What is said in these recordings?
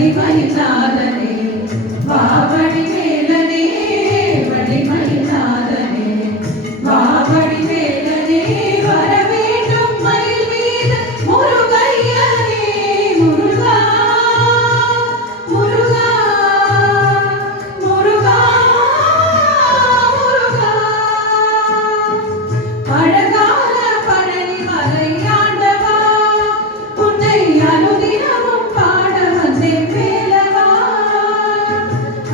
வள்ளிமயிலாதனே வாவடி வேலனே வள்ளிமயிலாதனே வாவடி வேலனே வர வேண்டும் மயில் மீது முருகையனே முருகா முருகா முருகா முருகா அழகான பழனி மலை ஆண்டவா உன்னை அனுதினமும் பாட வந்தேன் வேலவா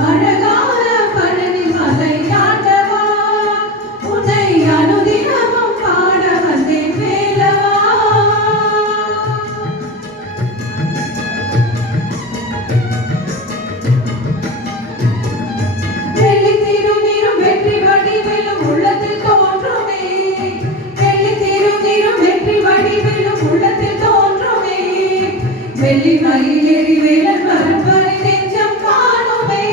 அழகான பழனி மலை ஆண்டவா உன்னை அனுதினமும் பாட வந்தேன் வேலவா வெள்ளி திருநீரும் வெற்றி வடிவிலும் உள்ளத்தில் தோன்றுமே வெள்ளி திருநீரும் வெற்றி வடிவிலும் உள்ளத்தில் தோன்றுமே வெள்ளி மயிலேறி வேலன் வரும் வரை நெஞ்சம் காணுமே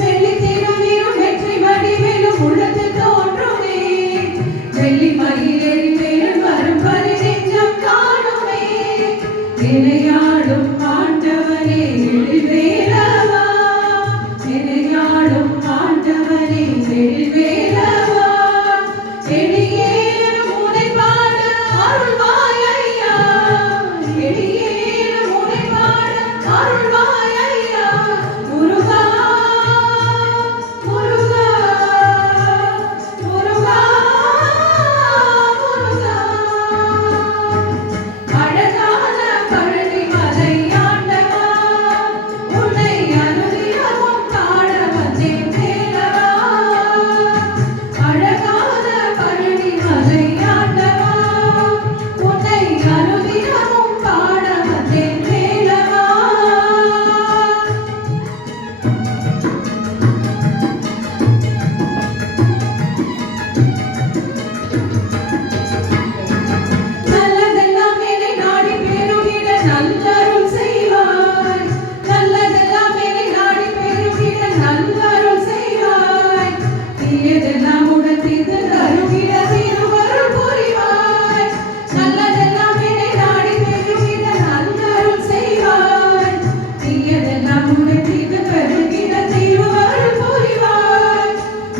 வெள்ளி திருநீரும் வெற்றி வடிவிலும் உள்ளத்தில் தோன்றுமே வெள்ளி மயிலேறி வேலன் வரும் வரை நெஞ்சம் காணுமே இணையாடும் ஆண்டவனே எழில்வேலவா இணையாடும் ஆண்டவனே எழில்வேலவா எளியேறும் உனை பாட அருள்வாய் ஐயா எளியேறும் உனை பாட அருள்வாய் ஐயா முருகா முருகா முருகா முருகா அழகான பழனி மலை ஆண்டவா உன்னை அனுதினமும் பாட வந்தேன் வேலவா அழகான பழனி மலை ஆண்டவா உன்னை அனுதினமும் பாட வந்தேன் வேலவா நல்லதெல்லாம் என்னை நாடி பெருகிட நல்லருள் செய்வாய் நல்லதெல்லாம் என்னை நாடி பெருகிட நல்லருள் செய்வாய் தீயதெல்லாம் உடத்திற்கு அருகிட திருவருள் புரிவாய் நல்லதெல்லாம் என்னை நாடி பெருகிட நல்லருள் செய்வாய் தீயதெல்லாம் உடத்திற்கு பெருகிட திருவருள் புரிவாய்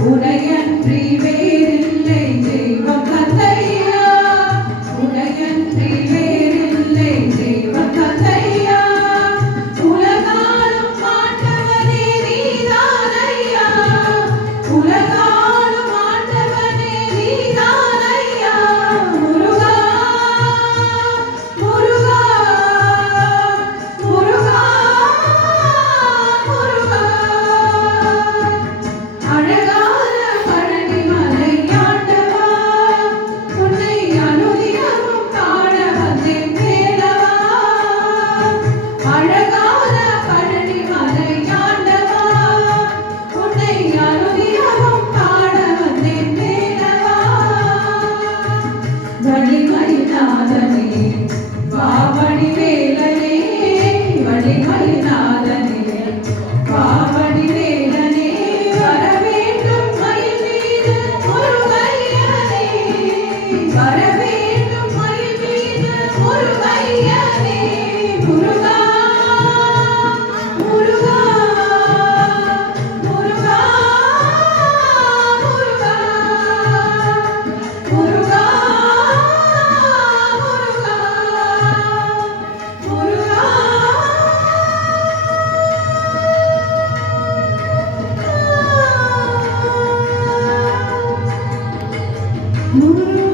உனையன்றி வேறில்லை தெய்வம் தந்தையா உனையன்றி வேறில்லை தெய்வம் தந்தையா உலகாலும் ஆண்டவனே நீதானையா உலகாலும் ஆண்டவனே நீதானையா முருகா முருகா முருகா முருகா அழகான பழனி மலை ஆண்டவா உன்னை அனுதினமும் பாட வந்தேன் வேலவா அழகான பழனி மலை ஆண்டவா உன்னை அனுதினமும் பாட வந்தேன் வேலவா வள்ளிமயிலாதனே வாவடி வேலனே வள்ளிமயிலாதனே வாவடி வேலனே வர வேண்டும் மயில் மீது முருகையனே வர வேண்டும் மயில் மீது முருகையனே முருகா முருகா முருகா முருகா முருகா முருகா முருகா